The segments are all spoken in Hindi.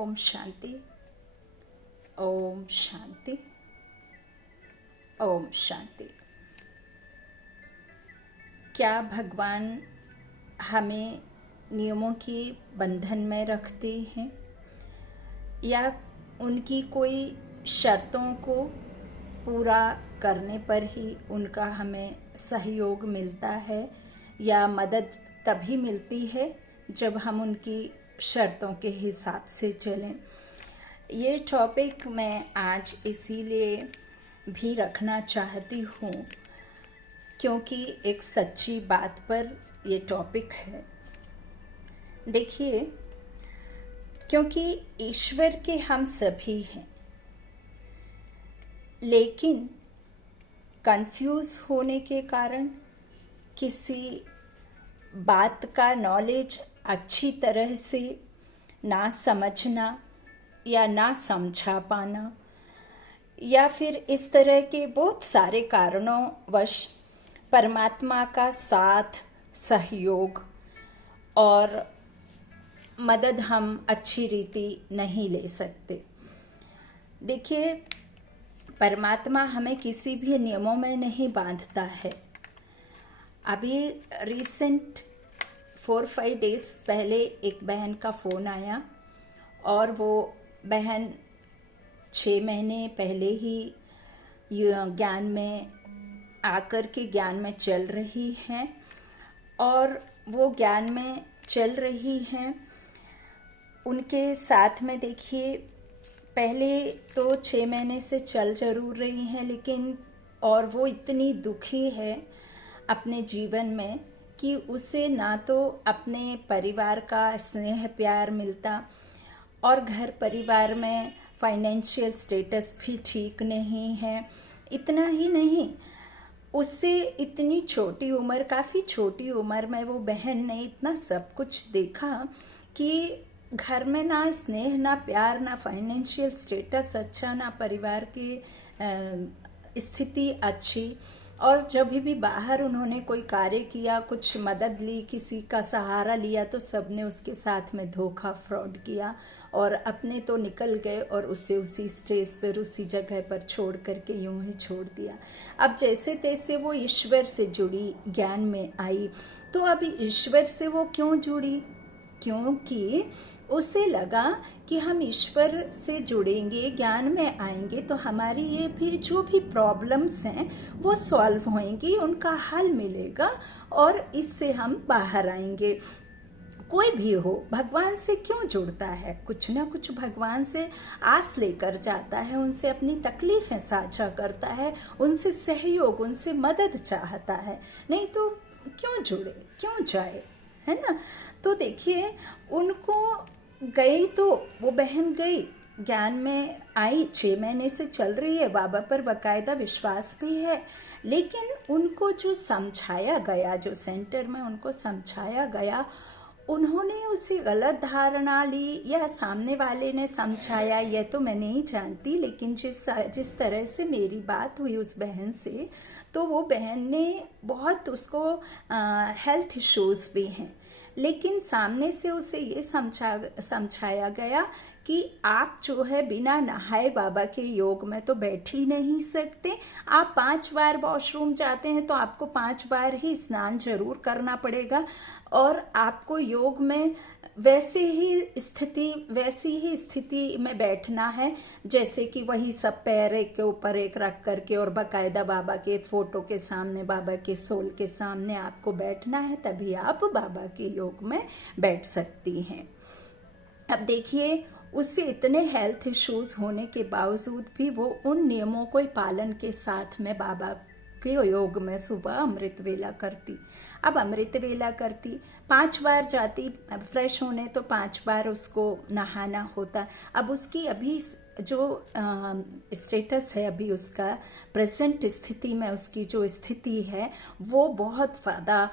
ओम शांति। ओम शांति। ओम शांति। क्या भगवान हमें नियमों की बंधन में रखते हैं या उनकी कोई शर्तों को पूरा करने पर ही उनका हमें सहयोग मिलता है या मदद तभी मिलती है जब हम उनकी शर्तों के हिसाब से चलें। ये टॉपिक मैं आज इसीलिए भी रखना चाहती हूँ क्योंकि एक सच्ची बात पर ये टॉपिक है। देखिए, क्योंकि ईश्वर के हम सभी हैं, लेकिन कंफ्यूज होने के कारण किसी बात का नॉलेज अच्छी तरह से ना समझना या ना समझा पाना या फिर इस तरह के बहुत सारे कारणों वश परमात्मा का साथ, सहयोग और मदद हम अच्छी रीति नहीं ले सकते। देखिए, परमात्मा हमें किसी भी नियमों में नहीं बांधता है। अभी रिसेंट 4-5 डेज पहले एक बहन का फ़ोन आया और वो बहन 6 महीने पहले ही ज्ञान में आकर के ज्ञान में चल रही हैं और वो ज्ञान में चल रही हैं। उनके साथ में देखिए, पहले तो 6 महीने से चल जरूर रही हैं, लेकिन और वो इतनी दुखी है अपने जीवन में कि उसे ना तो अपने परिवार का स्नेह प्यार मिलता और घर परिवार में फाइनेंशियल स्टेटस भी ठीक नहीं है। इतना ही नहीं, उससे इतनी छोटी उम्र, काफ़ी छोटी उम्र में वो बहन ने इतना सब कुछ देखा कि घर में ना स्नेह, ना प्यार, ना फाइनेंशियल स्टेटस अच्छा, ना परिवार की स्थिति अच्छी। और जब भी बाहर उन्होंने कोई कार्य किया, कुछ मदद ली, किसी का सहारा लिया, तो सबने उसके साथ में धोखा, फ्रॉड किया और अपने तो निकल गए और उसे उसी स्टेज पर, उसी जगह पर छोड़ करके यूं ही छोड़ दिया। अब जैसे तैसे वो ईश्वर से जुड़ी, ज्ञान में आई। तो अभी ईश्वर से वो क्यों जुड़ी? क्योंकि उसे लगा कि हम ईश्वर से जुड़ेंगे, ज्ञान में आएंगे तो हमारी ये भी जो भी प्रॉब्लम्स हैं वो सॉल्व होंगी, उनका हल मिलेगा और इससे हम बाहर आएंगे। कोई भी हो, भगवान से क्यों जुड़ता है? कुछ ना कुछ भगवान से आस लेकर जाता है, उनसे अपनी तकलीफ़ें साझा करता है, उनसे सहयोग, उनसे मदद चाहता है। नहीं तो क्यों जुड़े, क्यों जाए, है ना? तो देखिए, उनको गई तो वो बहन गई, ज्ञान में आई, 6 महीने से चल रही है, बाबा पर बाकायदा विश्वास भी है, लेकिन उनको जो समझाया गया, जो सेंटर में उनको समझाया गया, उन्होंने उसे गलत धारणा ली या सामने वाले ने समझाया, यह तो मैं नहीं जानती, लेकिन जिस तरह से मेरी बात हुई उस बहन से, तो वो बहन ने बहुत, उसको हेल्थ इश्यूज़ भी हैं, लेकिन सामने से उसे ये समझाया गया कि आप जो है बिना नहाए बाबा के योग में तो बैठ ही नहीं सकते। आप 5 बार वॉशरूम जाते हैं तो आपको 5 बार ही स्नान जरूर करना पड़ेगा और आपको योग में वैसी ही स्थिति में बैठना है जैसे कि वही सब पैर एक के ऊपर एक रख करके और बाकायदा बाबा के फोटो के सामने, बाबा के सोल के सामने आपको बैठना है, तभी आप बाबा के योग में बैठ सकती हैं। अब देखिए, उससे इतने हेल्थ इश्यूज होने के बावजूद भी वो उन नियमों को पालन के साथ में बाबा के योग में सुबह अमृत वेला करती। अब अमृत वेला करती, 5 बार जाती फ्रेश होने, तो 5 बार उसको नहाना होता। अब उसकी अभी जो स्टेटस है, अभी उसका प्रेजेंट स्थिति में उसकी जो स्थिति है वो बहुत ज़्यादा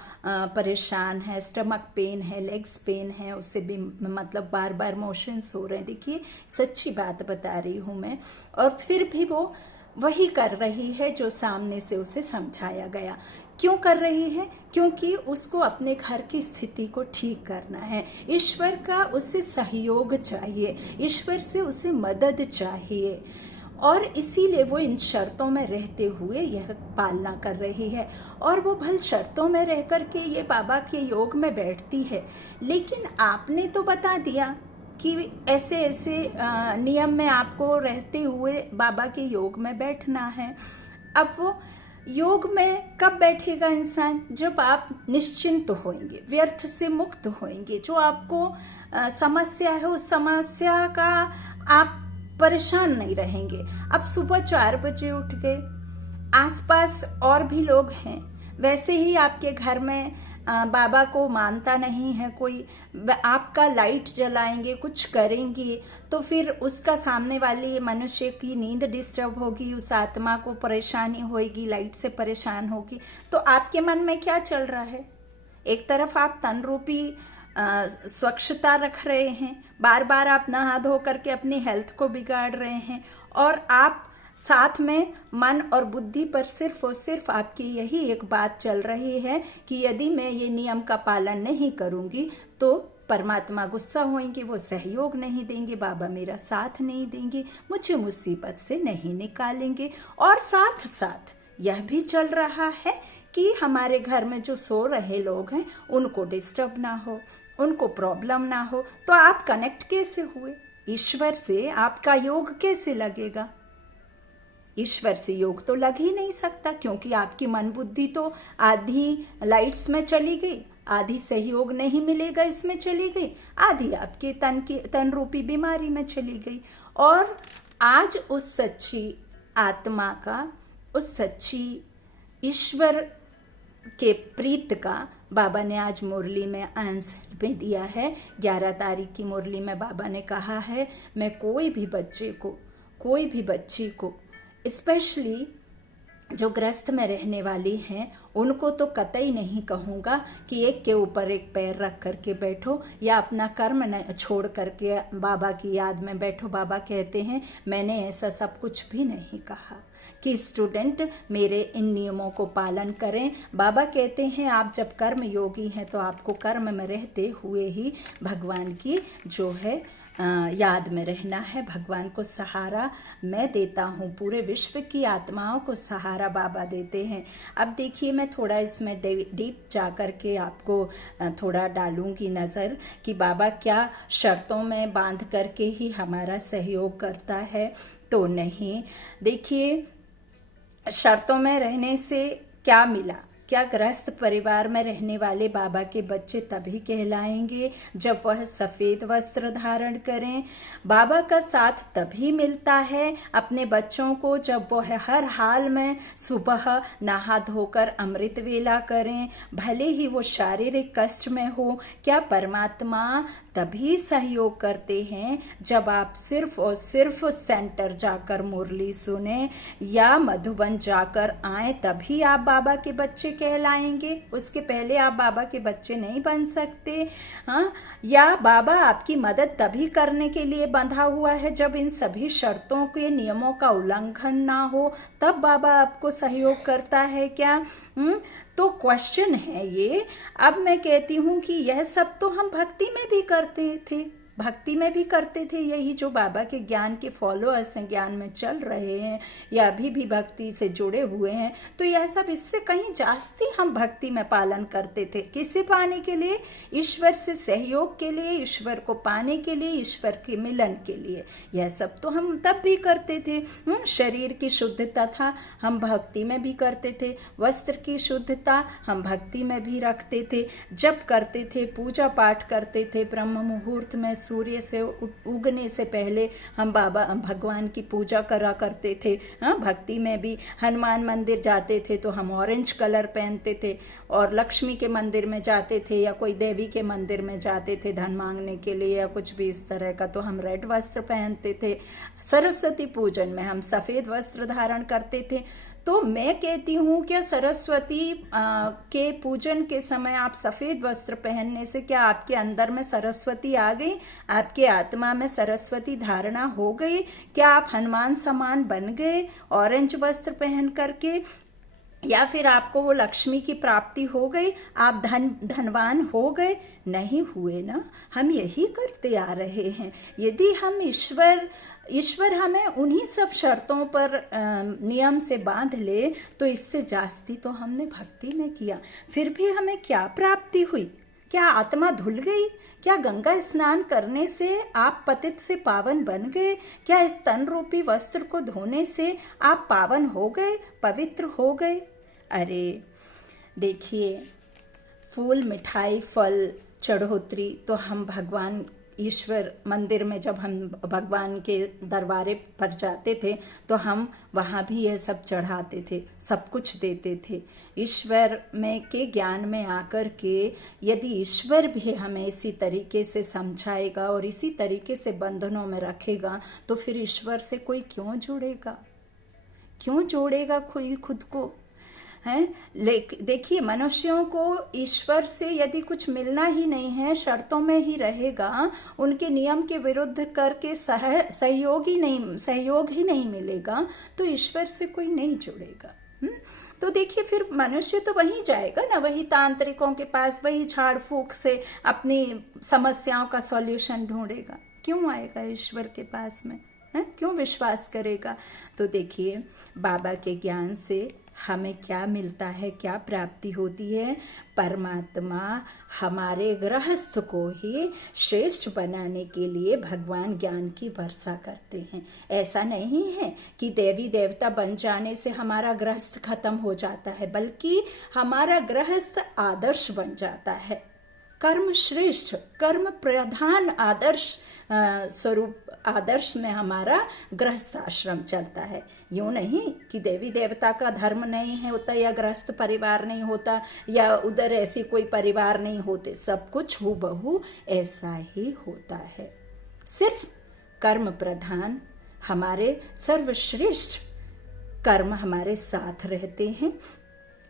परेशान है, स्टमक पेन है, लेग्स पेन है, उससे भी मतलब बार बार मोशंस हो रहे हैं। देखिए, सच्ची बात बता रही हूँ मैं। और फिर भी वो वही कर रही है जो सामने से उसे समझाया गया। क्यों कर रही है? क्योंकि उसको अपने घर की स्थिति को ठीक करना है। ईश्वर का उसे सहयोग चाहिए, ईश्वर से उसे मदद चाहिए, और इसीलिए वो इन शर्तों में रहते हुए यह पालना कर रही है। और वो भल शर्तों में रह कर के ये बाबा के योग में बैठती है, लेकिन आपने तो बता दिया कि ऐसे ऐसे नियम में आपको रहते हुए बाबा के योग में बैठना है। अब वो योग में कब बैठेगा इंसान? जब आप निश्चिंत होंगे, व्यर्थ से मुक्त होंगे। जो आपको समस्या है उस समस्या का आप परेशान नहीं रहेंगे। अब सुबह 4 बजे उठ गए, आसपास और भी लोग हैं, वैसे ही आपके घर में बाबा को मानता नहीं है कोई, आपका लाइट जलाएंगे, कुछ करेंगे, तो फिर उसका सामने वाले मनुष्य की नींद डिस्टर्ब होगी, उस आत्मा को परेशानी होगी, लाइट से परेशान होगी। तो आपके मन में क्या चल रहा है? एक तरफ आप तन रूपी स्वच्छता रख रहे हैं, बार बार आप नहा धो करके अपनी हेल्थ को बिगाड़ रहे हैं, और आप साथ में मन और बुद्धि पर सिर्फ और सिर्फ आपकी यही एक बात चल रही है कि यदि मैं ये नियम का पालन नहीं करूंगी तो परमात्मा गुस्सा होंगे, वो सहयोग नहीं देंगे, बाबा मेरा साथ नहीं देंगे, मुझे मुसीबत से नहीं निकालेंगे। और साथ साथ यह भी चल रहा है कि हमारे घर में जो सो रहे लोग हैं उनको डिस्टर्ब ना हो, उनको प्रॉब्लम ना हो। तो आप कनेक्ट कैसे हुए ईश्वर से? आपका योग कैसे लगेगा? ईश्वर से योग तो लग ही नहीं सकता, क्योंकि आपकी मन बुद्धि तो आधी लाइट्स में चली गई, आधी सहयोग नहीं मिलेगा इसमें चली गई, आधी आपके तन रूपी बीमारी में चली गई। और आज उस सच्ची आत्मा का, उस सच्ची ईश्वर के प्रीत का बाबा ने आज मुरली में अंश में दिया है। 11 तारीख की मुरली में बाबा ने कहा है, मैं कोई भी बच्चे को, कोई भी बच्ची को, स्पेशली जो ग्रस्त में रहने वाली हैं, उनको तो कतई नहीं कहूँगा कि एक के ऊपर एक पैर रख करके बैठो या अपना कर्म न छोड़ करके बाबा की याद में बैठो। बाबा कहते हैं मैंने ऐसा सब कुछ भी नहीं कहा कि स्टूडेंट मेरे इन नियमों को पालन करें। बाबा कहते हैं आप जब कर्म योगी हैं तो आपको कर्म में रहते हुए ही भगवान की जो है याद में रहना है। भगवान को सहारा मैं देता हूँ, पूरे विश्व की आत्माओं को सहारा बाबा देते हैं। अब देखिए मैं थोड़ा इसमें डीप जा कर के आपको थोड़ा डालूंगी नज़र कि बाबा क्या शर्तों में बांध करके ही हमारा सहयोग करता है तो नहीं। देखिए शर्तों में रहने से क्या मिला? क्या ग्रस्त परिवार में रहने वाले बाबा के बच्चे तभी कहलाएंगे जब वह सफ़ेद वस्त्र धारण करें। बाबा का साथ तभी मिलता है अपने बच्चों को जब वह हर हाल में सुबह नहा धोकर अमृत वेला करें, भले ही वो शारीरिक कष्ट में हो। क्या परमात्मा तभी सहयोग करते हैं जब आप सिर्फ और सिर्फ सेंटर जाकर मुरली सुने या मधुबन जाकर आए, तभी आप बाबा के बच्चे कहलाएंगे। उसके पहले आप बाबा के बच्चे नहीं बन सकते। हाँ, या बाबा आपकी मदद तभी करने के लिए बंधा हुआ है जब इन सभी शर्तों के नियमों का उल्लंघन ना हो, तब बाबा आपको सहयोग करता है क्या? तो क्वेश्चन है ये। अब मैं कहती हूँ कि यह सब तो हम भक्ति में भी करते थे, भक्ति में भी करते थे। यही जो बाबा के ज्ञान के फॉलोअर्स हैं, ज्ञान में चल रहे हैं या अभी भी भक्ति से जुड़े हुए हैं, तो यह सब इससे कहीं जास्ती हम भक्ति में पालन करते थे। किसे पाने के लिए? ईश्वर से सहयोग के लिए, ईश्वर को पाने के लिए, ईश्वर के मिलन के लिए। यह सब तो हम तब भी करते थे। शरीर की शुद्धता था, हम भक्ति में भी करते थे। वस्त्र की शुद्धता हम भक्ति में भी रखते थे। जप करते थे, पूजा पाठ करते थे, ब्रह्म मुहूर्त में सूर्य से उगने से पहले हम बाबा भगवान की पूजा करा करते थे। हाँ, भक्ति में भी हनुमान मंदिर जाते थे तो हम ऑरेंज कलर पहनते थे, और लक्ष्मी के मंदिर में जाते थे या कोई देवी के मंदिर में जाते थे धन मांगने के लिए या कुछ भी इस तरह का, तो हम रेड वस्त्र पहनते थे। सरस्वती पूजन में हम सफ़ेद वस्त्र धारण करते थे। तो मैं कहती हूँ क्या सरस्वती के पूजन के समय आप सफ़ेद वस्त्र पहनने से क्या आपके अंदर में सरस्वती आ गई, आपके आत्मा में सरस्वती धारणा हो गई? क्या आप हनुमान समान बन गए ऑरेंज वस्त्र पहन करके? या फिर आपको वो लक्ष्मी की प्राप्ति हो गई, आप धनवान हो गए? नहीं हुए ना। हम यही करते आ रहे हैं। यदि हम ईश्वर हमें उन्हीं सब शर्तों पर नियम से बांध ले तो इससे जास्ती तो हमने भक्ति में किया, फिर भी हमें क्या प्राप्ति हुई? क्या आत्मा धुल गई? क्या गंगा स्नान करने से आप पतित से पावन बन गए? क्या इस तन रूपी वस्त्र को धोने से आप पावन हो गए, पवित्र हो गए? अरे देखिए, फूल, मिठाई, फल, चढ़ोतरी तो हम भगवान ईश्वर मंदिर में जब हम भगवान के दरबारे पर जाते थे तो हम वहाँ भी ये सब चढ़ाते थे, सब कुछ देते थे। ईश्वर में के ज्ञान में आकर के यदि ईश्वर भी हमें इसी तरीके से समझाएगा और इसी तरीके से बंधनों में रखेगा तो फिर ईश्वर से कोई क्यों जुड़ेगा? क्यों जोड़ेगा खुद को? हैं? देखिए, मनुष्यों को ईश्वर से यदि कुछ मिलना ही नहीं है, शर्तों में ही रहेगा, उनके नियम के विरुद्ध करके सहयोग ही नहीं मिलेगा तो ईश्वर से कोई नहीं जुड़ेगा। तो देखिए, फिर मनुष्य तो वहीं जाएगा ना, वही तांत्रिकों के पास, वही झाड़ फूक से अपनी समस्याओं का सॉल्यूशन ढूंढेगा। क्यों आएगा ईश्वर के पास में? क्यों विश्वास करेगा? तो देखिए, बाबा के ज्ञान से हमें क्या मिलता है, क्या प्राप्ति होती है? परमात्मा हमारे गृहस्थ को ही श्रेष्ठ बनाने के लिए भगवान ज्ञान की वर्षा करते हैं। ऐसा नहीं है कि देवी देवता बन जाने से हमारा गृहस्थ खत्म हो जाता है, बल्कि हमारा गृहस्थ आदर्श बन जाता है। कर्म श्रेष्ठ, कर्म प्रधान आदर्श में हमारा गृहस्थ आश्रम चलता है। यूं नहीं कि देवी देवता का धर्म नहीं है होता, या गृहस्थ परिवार नहीं होता, या उधर ऐसी कोई परिवार नहीं होते। सब कुछ हूबहू ऐसा ही होता है। सिर्फ कर्म प्रधान हमारे सर्वश्रेष्ठ कर्म हमारे साथ रहते हैं।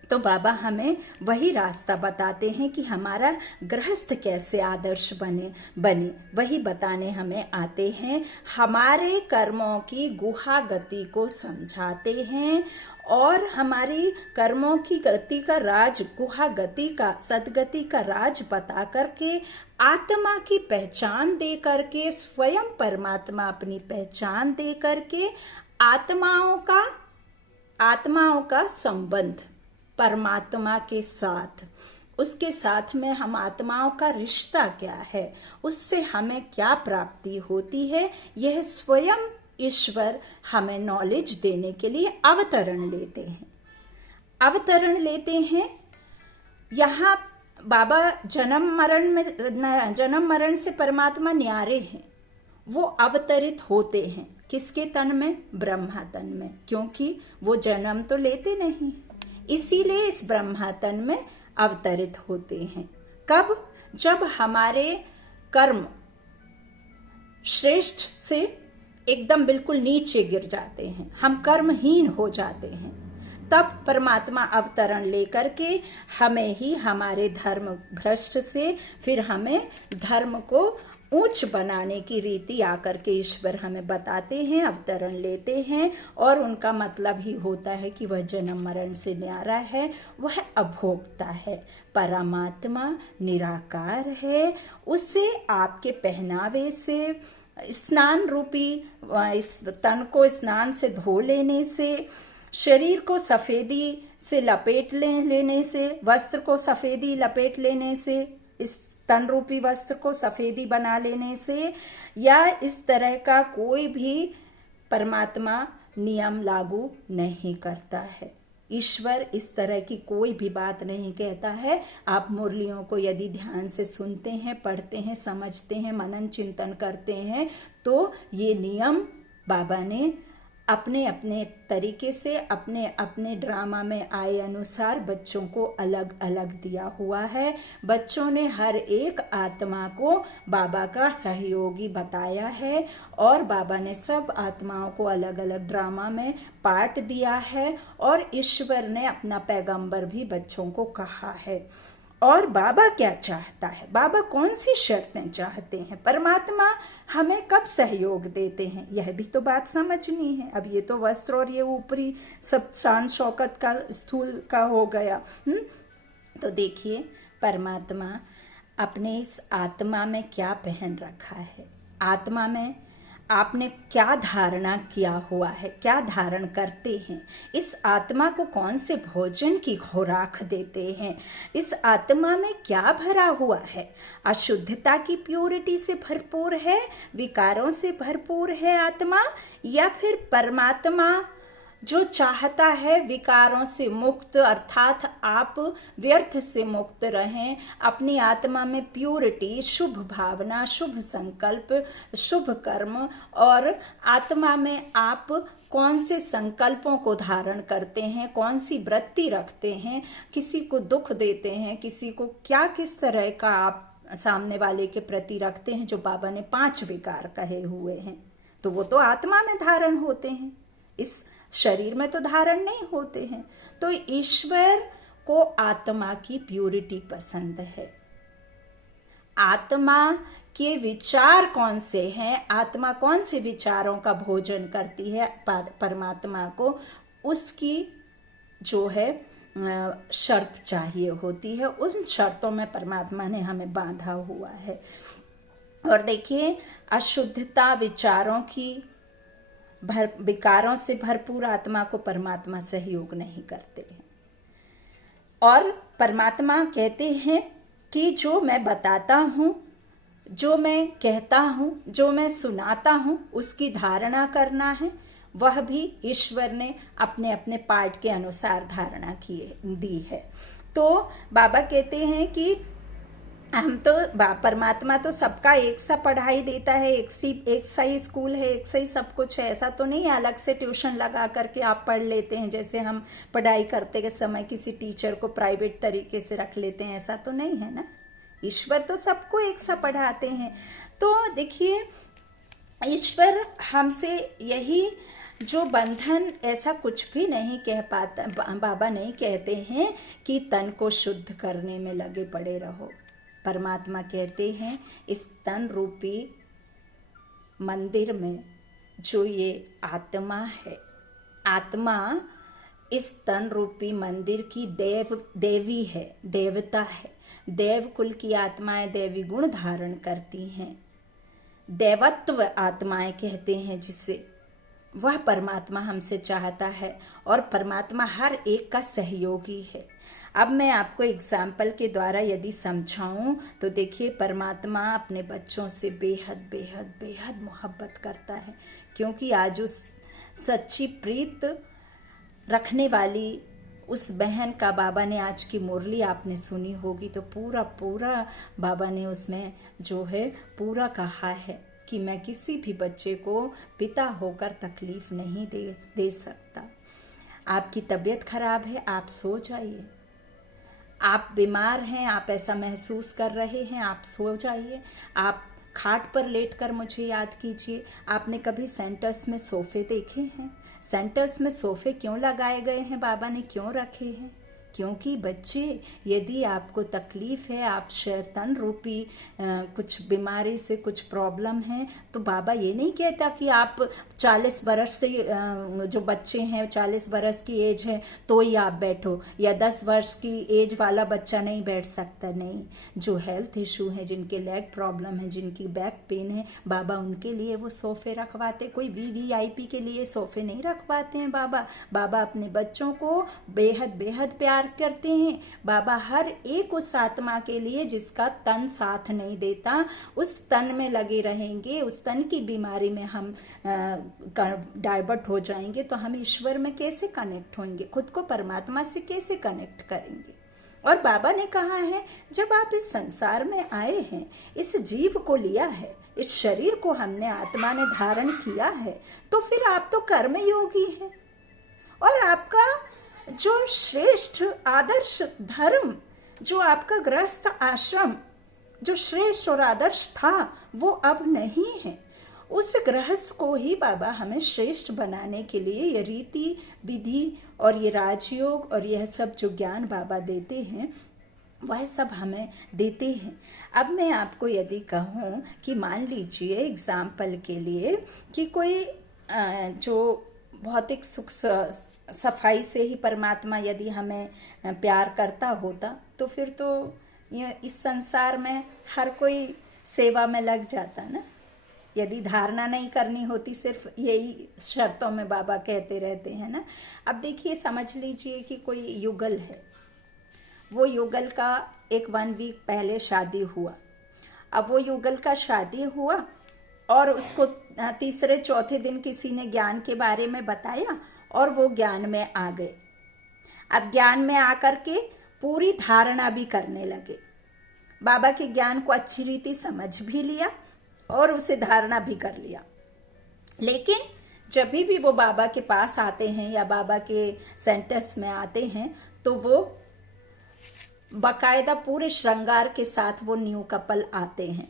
तो बाबा हमें वही रास्ता बताते हैं कि हमारा गृहस्थ कैसे आदर्श बने वही बताने हमें आते हैं। हमारे कर्मों की गुहा गति को समझाते हैं और हमारी कर्मों की गति का राज, गुहा गति का, सदगति का राज बता करके, आत्मा की पहचान दे करके, स्वयं परमात्मा अपनी पहचान दे करके, आत्माओं का संबंध परमात्मा के साथ, उसके साथ में हम आत्माओं का रिश्ता क्या है, उससे हमें क्या प्राप्ति होती है, यह स्वयं ईश्वर हमें नॉलेज देने के लिए अवतरण लेते हैं। यहाँ बाबा जन्म मरण से परमात्मा न्यारे हैं, वो अवतरित होते हैं। किसके तन में? ब्रह्मा तन में, क्योंकि वो जन्म तो लेते नहीं, इसीलिए इस ब्रह्मा तन में अवतरित होते हैं। कब? जब हमारे कर्म श्रेष्ठ से एकदम बिल्कुल नीचे गिर जाते हैं, हम कर्महीन हो जाते हैं, तब परमात्मा अवतरण लेकर के हमें ही हमारे धर्म भ्रष्ट से फिर हमें धर्म को ऊंच बनाने की रीति आकर के ईश्वर हमें बताते हैं, अवतरण लेते हैं। और उनका मतलब ही होता है कि वह जन्म मरण से न्यारा है, वह अभोक्ता है। परमात्मा निराकार है, उसे आपके पहनावे से, स्नान रूपी इस तन को स्नान से धो लेने से, शरीर को सफ़ेदी से लपेट लेने से, वस्त्र को सफ़ेदी लपेट लेने से, इस तन रूपी वस्त्र को सफ़ेदी बना लेने से, या इस तरह का कोई भी परमात्मा नियम लागू नहीं करता है। ईश्वर इस तरह की कोई भी बात नहीं कहता है। आप मुरलियों को यदि ध्यान से सुनते हैं, पढ़ते हैं, समझते हैं, मनन चिंतन करते हैं, तो ये नियम बाबा ने अपने अपने तरीके से अपने अपने ड्रामा में आए अनुसार बच्चों को अलग अलग दिया हुआ है। बच्चों ने हर एक आत्मा को बाबा का सहयोगी बताया है और बाबा ने सब आत्माओं को अलग अलग ड्रामा में पार्ट दिया है और ईश्वर ने अपना पैगंबर भी बच्चों को कहा है। और बाबा क्या चाहता है, बाबा कौन सी शर्तें चाहते हैं, परमात्मा हमें कब सहयोग देते हैं, यह भी तो बात समझनी है। अब ये तो वस्त्र और ये ऊपरी सब शान शौकत का स्थूल का हो गया। तो देखिए परमात्मा अपने इस आत्मा में क्या पहन रखा है, आत्मा में आपने क्या धारणा किया हुआ है, क्या धारण करते हैं, इस आत्मा को कौन से भोजन की खुराक देते हैं, इस आत्मा में क्या भरा हुआ है, अशुद्धता की प्योरिटी से भरपूर है, विकारों से भरपूर है आत्मा, या फिर परमात्मा जो चाहता है विकारों से मुक्त, अर्थात आप व्यर्थ से मुक्त रहें, अपनी आत्मा में प्यूरिटी, शुभ भावना, शुभ संकल्प, शुभ कर्म, और आत्मा में आप कौन से संकल्पों को धारण करते हैं, कौन सी वृत्ति रखते हैं, किसी को दुख देते हैं, किसी को क्या किस तरह का आप सामने वाले के प्रति रखते हैं, जो बाबा ने 5 विकार कहे हुए हैं, तो वो तो आत्मा में धारण होते हैं, इस शरीर में तो धारण नहीं होते हैं। तो ईश्वर को आत्मा की प्यूरिटी पसंद है। आत्मा के विचार कौन से हैं, आत्मा कौन से विचारों का भोजन करती है परमात्मा को, उसकी जो है शर्त चाहिए होती है। उन शर्तों में परमात्मा ने हमें बांधा हुआ है। और देखिए अशुद्धता, विचारों की विकारों से भरपूर आत्मा को परमात्मा सहयोग नहीं करते हैं। और परमात्मा कहते हैं कि जो मैं बताता हूँ, जो मैं कहता हूँ, जो मैं सुनाता हूँ, उसकी धारणा करना है। वह भी ईश्वर ने अपने अपने पार्ट के अनुसार धारणा दी है। तो बाबा कहते हैं कि हम तो परमात्मा तो सबका एक सा पढ़ाई देता है, एक सा ही स्कूल है, एक सा ही सब कुछ है। ऐसा तो नहीं अलग से ट्यूशन लगा करके आप पढ़ लेते हैं, जैसे हम पढ़ाई करते के समय किसी टीचर को प्राइवेट तरीके से रख लेते हैं, ऐसा तो नहीं है ना। ईश्वर तो सबको एक सा पढ़ाते हैं। तो देखिए ईश्वर हमसे यही जो बंधन, ऐसा कुछ भी नहीं कह पाता, बाबा नहीं कहते हैं कि तन को शुद्ध करने में लगे पड़े रहो। परमात्मा कहते हैं इस तन रूपी मंदिर में जो ये आत्मा है, आत्मा इस तन रूपी मंदिर की देवी है, देवता है। देव कुल की आत्माएं देवी गुण धारण करती हैं, देवत्व आत्माएं कहते हैं जिसे, वह परमात्मा हमसे चाहता है और परमात्मा हर एक का सहयोगी है। अब मैं आपको एग्जाम्पल के द्वारा यदि समझाऊं तो देखिए परमात्मा अपने बच्चों से बेहद बेहद बेहद मोहब्बत करता है, क्योंकि आज उस सच्ची प्रीत रखने वाली उस बहन का बाबा ने आज की मुरली आपने सुनी होगी, तो पूरा पूरा बाबा ने उसमें जो है पूरा कहा है कि मैं किसी भी बच्चे को पिता होकर तकलीफ नहीं दे सकता। आपकी तबीयत खराब है, आप सो जाइए। आप बीमार हैं, आप ऐसा महसूस कर रहे हैं, आप सो जाइए। आप खाट पर लेटकर मुझे याद कीजिए। आपने कभी सेंटर्स में सोफ़े देखे हैं? सेंटर्स में सोफ़े क्यों लगाए गए हैं, बाबा ने क्यों रखे हैं? क्योंकि बच्चे, यदि आपको तकलीफ़ है, आप शैतान रूपी कुछ बीमारी से कुछ प्रॉब्लम है, तो बाबा ये नहीं कहता कि आप 40 बरस से जो बच्चे हैं 40 बरस की एज है तो ही आप बैठो, या 10 वर्ष की एज वाला बच्चा नहीं बैठ सकता। नहीं, जो हेल्थ इशू है, जिनके लेग प्रॉब्लम है, जिनकी बैक पेन है, बाबा उनके लिए वो सोफ़े रखवाते। कोई वीवीआईपी के लिए सोफ़े नहीं रखवाते हैं बाबा अपने बच्चों को बेहद बेहद प्यार करते हैं। बाबा हर एक उस आत्मा के लिए जिसका तन साथ नहीं देता, उस तन में लगे रहेंगे, उस तन की बीमारी में हम डाइवर्ट हो जाएंगे, तो हम ईश्वर में कैसे कनेक्ट होंगे, खुद को परमात्मा से कैसे कनेक्ट करेंगे। और बाबा ने कहा है जब आप इस संसार में आए हैं, इस जीव को लिया है, इस शरीर को हमने आत्मा ने धारण किया है, तो फिर आप तो कर्म योगी हैं। और आपका जो श्रेष्ठ आदर्श धर्म, जो आपका गृहस्थ आश्रम जो श्रेष्ठ और आदर्श था, वो अब नहीं है। उस गृहस्थ को ही बाबा हमें श्रेष्ठ बनाने के लिए ये रीति विधि और ये राजयोग और यह सब जो ज्ञान बाबा देते हैं, वह सब हमें देते हैं। अब मैं आपको यदि कहूँ कि मान लीजिए एग्जाम्पल के लिए कि कोई जो भौतिक सुख सफाई से ही परमात्मा यदि हमें प्यार करता होता, तो फिर तो ये इस संसार में हर कोई सेवा में लग जाता ना। यदि धारणा नहीं करनी होती, सिर्फ यही शर्तों में बाबा कहते रहते हैं ना। अब देखिए, समझ लीजिए कि कोई युगल है, वो युगल का एक 1 वीक पहले शादी हुआ। अब वो युगल का शादी हुआ और उसको तीसरे चौथे दिन किसी ने ज्ञान के बारे में बताया और वो ज्ञान में आ गए। अब ज्ञान में आकर के पूरी धारणा भी करने लगे, बाबा के ज्ञान को अच्छी रीति समझ भी लिया और उसे धारणा भी कर लिया। लेकिन जब भी वो बाबा के पास आते हैं या बाबा के सेंटर्स में आते हैं, तो वो बाकायदा पूरे श्रृंगार के साथ वो न्यू कपल आते हैं।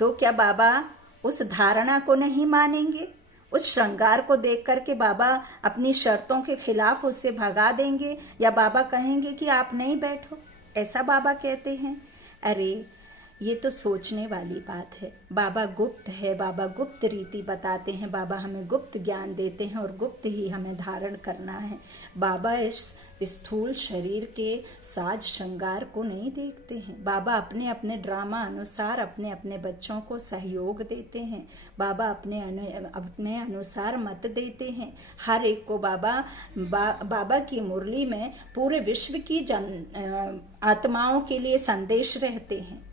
तो क्या बाबा उस धारणा को नहीं मानेंगे? उस श्रृंगार को देख करके बाबा अपनी शर्तों के खिलाफ उससे भगा देंगे, या बाबा कहेंगे कि आप नहीं बैठो? ऐसा बाबा कहते हैं। अरे ये तो सोचने वाली बात है। बाबा गुप्त है, बाबा गुप्त रीति बताते हैं, बाबा हमें गुप्त ज्ञान देते हैं और गुप्त ही हमें धारण करना है। बाबा इस स्थूल शरीर के साज श्रृंगार को नहीं देखते हैं। बाबा अपने अपने ड्रामा अनुसार अपने अपने बच्चों को सहयोग देते हैं। बाबा अपने अनुसार मत देते हैं। हर एक को बाबा की मुरली में पूरे विश्व की आत्माओं के लिए संदेश रहते हैं।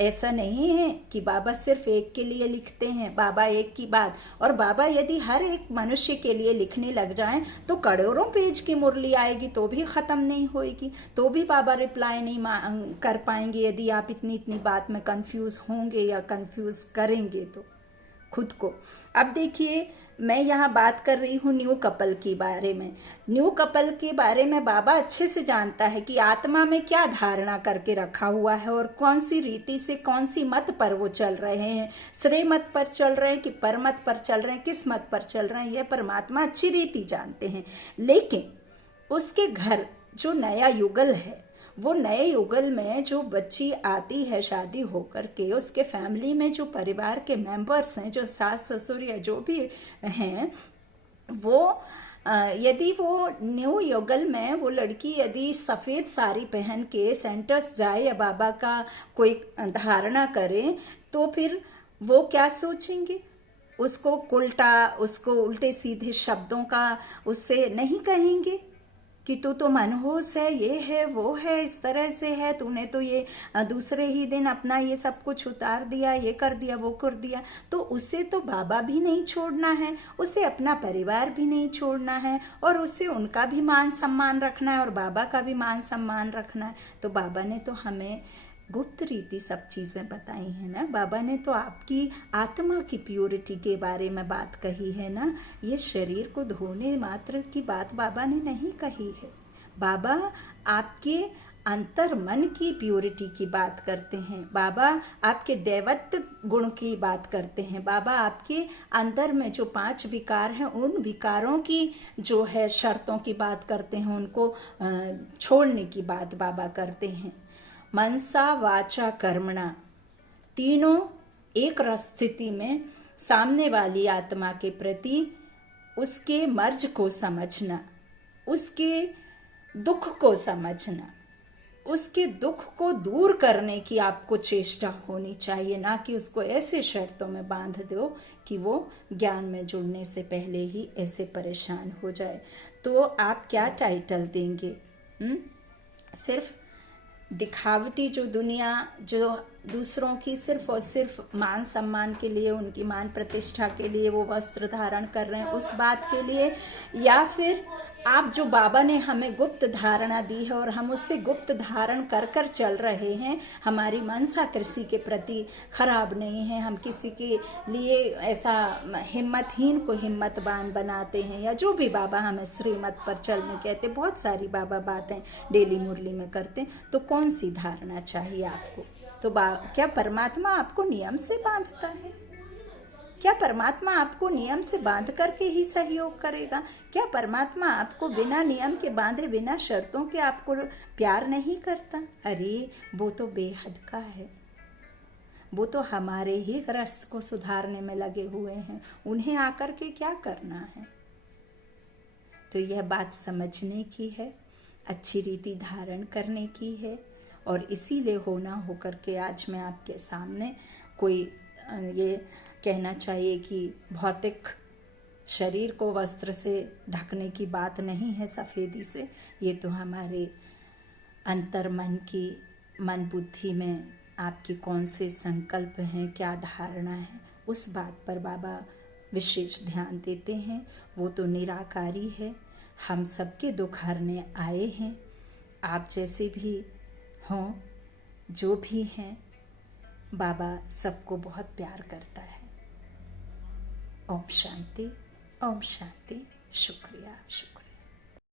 ऐसा नहीं है कि बाबा सिर्फ एक के लिए लिखते हैं, बाबा एक की बात। और बाबा यदि हर एक मनुष्य के लिए लिखने लग जाएं तो करोड़ों पेज की मुरली आएगी तो भी ख़त्म नहीं होएगी, तो भी बाबा रिप्लाई नहीं कर पाएंगे यदि आप इतनी इतनी बात में कंफ्यूज होंगे या कंफ्यूज करेंगे तो खुद को। अब देखिए, मैं यहाँ बात कर रही हूँ न्यू कपल के बारे में। न्यू कपल के बारे में बाबा अच्छे से जानता है कि आत्मा में क्या धारणा करके रखा हुआ है और कौन सी रीति से, कौन सी मत पर वो चल रहे हैं। श्रेय मत पर चल रहे हैं कि परमत पर चल रहे हैं, किस मत पर चल रहे हैं, यह परमात्मा अच्छी रीति जानते हैं। लेकिन उसके घर जो नया युगल है, वो नए युगल में जो बच्ची आती है शादी होकर के, उसके फैमिली में जो परिवार के मेंबर्स हैं, जो सास ससुर या जो भी हैं, वो यदि वो न्यू युगल में वो लड़की यदि सफ़ेद साड़ी पहन के सेंटर्स जाए या बाबा का कोई धारणा करे, तो फिर वो क्या सोचेंगे? उसको उल्टे सीधे शब्दों का उससे नहीं कहेंगे कि तू तो मनहूस है, ये है वो है, इस तरह से है, तूने तो ये दूसरे ही दिन अपना ये सब कुछ उतार दिया, ये कर दिया, वो कर दिया। तो उसे तो बाबा भी नहीं छोड़ना है, उसे अपना परिवार भी नहीं छोड़ना है, और उसे उनका भी मान सम्मान रखना है और बाबा का भी मान सम्मान रखना है। तो बाबा ने तो हमें गुप्त रीति सब चीज़ें बताई हैं ना। बाबा ने तो आपकी आत्मा की प्योरिटी के बारे में बात कही है ना। ये शरीर को धोने मात्र की बात बाबा ने नहीं कही है। बाबा आपके अंतर मन की प्योरिटी की बात करते हैं। बाबा आपके दैवत्व गुण की बात करते हैं। बाबा आपके अंदर में जो 5 विकार हैं, उन विकारों की जो है शर्तों की बात करते हैं, उनको छोड़ने की बात बाबा करते हैं। मनसा वाचा कर्मणा, तीनों एक रस स्थिति में सामने वाली आत्मा के प्रति उसके मर्ज को समझना, उसके दुख को समझना, उसके दुख को दूर करने की आपको चेष्टा होनी चाहिए, ना कि उसको ऐसे शर्तों में बांध दो कि वो ज्ञान में जुड़ने से पहले ही ऐसे परेशान हो जाए। तो आप क्या टाइटल देंगे? सिर्फ दिखावटी जो दुनिया जो दूसरों की सिर्फ और सिर्फ मान सम्मान के लिए, उनकी मान प्रतिष्ठा के लिए वो वस्त्र धारण कर रहे हैं, उस बात के लिए, या फिर आप जो बाबा ने हमें गुप्त धारणा दी है और हम उससे गुप्त धारण कर कर चल रहे हैं, हमारी मनसा किसी के प्रति खराब नहीं है, हम किसी के लिए ऐसा हिम्मतहीन को हिम्मतवान बनाते हैं, या जो भी बाबा हमें श्रीमत पर चलने कहते, बहुत सारी बाबा बातें डेली मुरली में करते हैं, तो कौन सी धारणा चाहिए आपको? तो क्या परमात्मा आपको नियम से बांधता है? क्या परमात्मा आपको नियम से बांध करके ही सहयोग करेगा? क्या परमात्मा आपको बिना नियम के बांधे, बिना शर्तों के आपको प्यार नहीं करता? अरे वो तो बेहद का है, वो तो हमारे ही ग्रस्त को सुधारने में लगे हुए हैं, उन्हें आकर के क्या करना है? तो यह बात समझने की है, अच्छी रीति धारण करने की है, और इसीलिए होना होकर के आज मैं आपके सामने कोई ये कहना चाहिए कि भौतिक शरीर को वस्त्र से ढकने की बात नहीं है सफ़ेदी से, ये तो हमारे अंतर मन की, मन बुद्धि में आपकी कौन से संकल्प हैं, क्या धारणा है, उस बात पर बाबा विशेष ध्यान देते हैं। वो तो निराकारी है, हम सबके दुख हरने आए हैं, आप जैसे भी हों, जो भी हैं, बाबा सबको बहुत प्यार करता है। ओम शांति, ओम शांति। शुक्रिया, शुक्रिया।